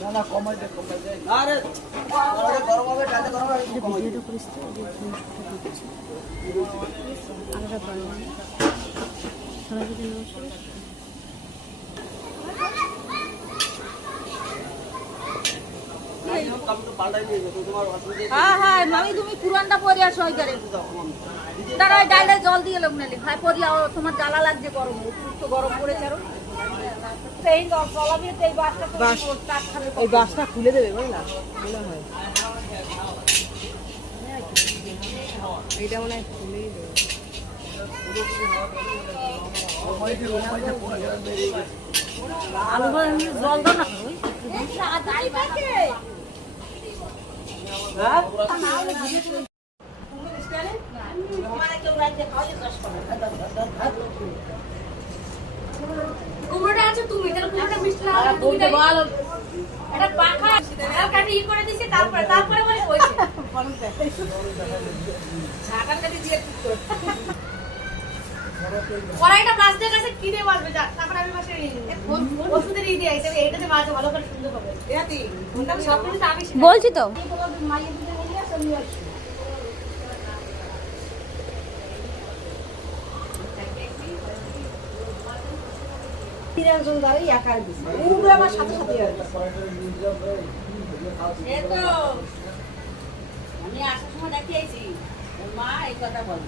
না না কমাই দে আরে গরম হবে ডালে গরম হবে ভিডিওটা করিস তো আলাদা পারবো না সবাইকে নমস্কার। হ্যাঁ হ্যাঁ মামি তুমি পুরানটা পরে আসো ওই করে তারা ওই ডালে জল দিয়ে লোক নালে ভাই পরে তোমার জ্বালা লাগছে গরম তো গরম পড়েছে আরো এই জলাবিতে এই বাসটা এই বাসটা খুলে দেবে বুঝলা মনে হয় এইটা মনে হয় খুলেই দেবে আলু জল দাও না কুমড়োটা আছে তুমি তাহলে কুমড়োটা মিষ্টি লাগবে তুমি বল এটা পাখা আর কাটি ই করে দিছি তারপরে বলে কইছে ঝাঁটার কাটি দিয়ে কড়াইটা মাছদের কাছে কিনে বলবে যা তারপর আমি মাসে ওষুধের ই দিয়ে আইছি এইটাতে মাছ ভালো করে সুন্দর হবে এটাতে ওটা সব কিছু আমি বলছি তো মাইয়ে দিতে বলি আর আমি আসি তিনজন দাঁড়াই একাই দিছে উড়ে আমার সাথে সাথে এই তো আমি আসার সময় দেখি আইছি মা এই কথা বলে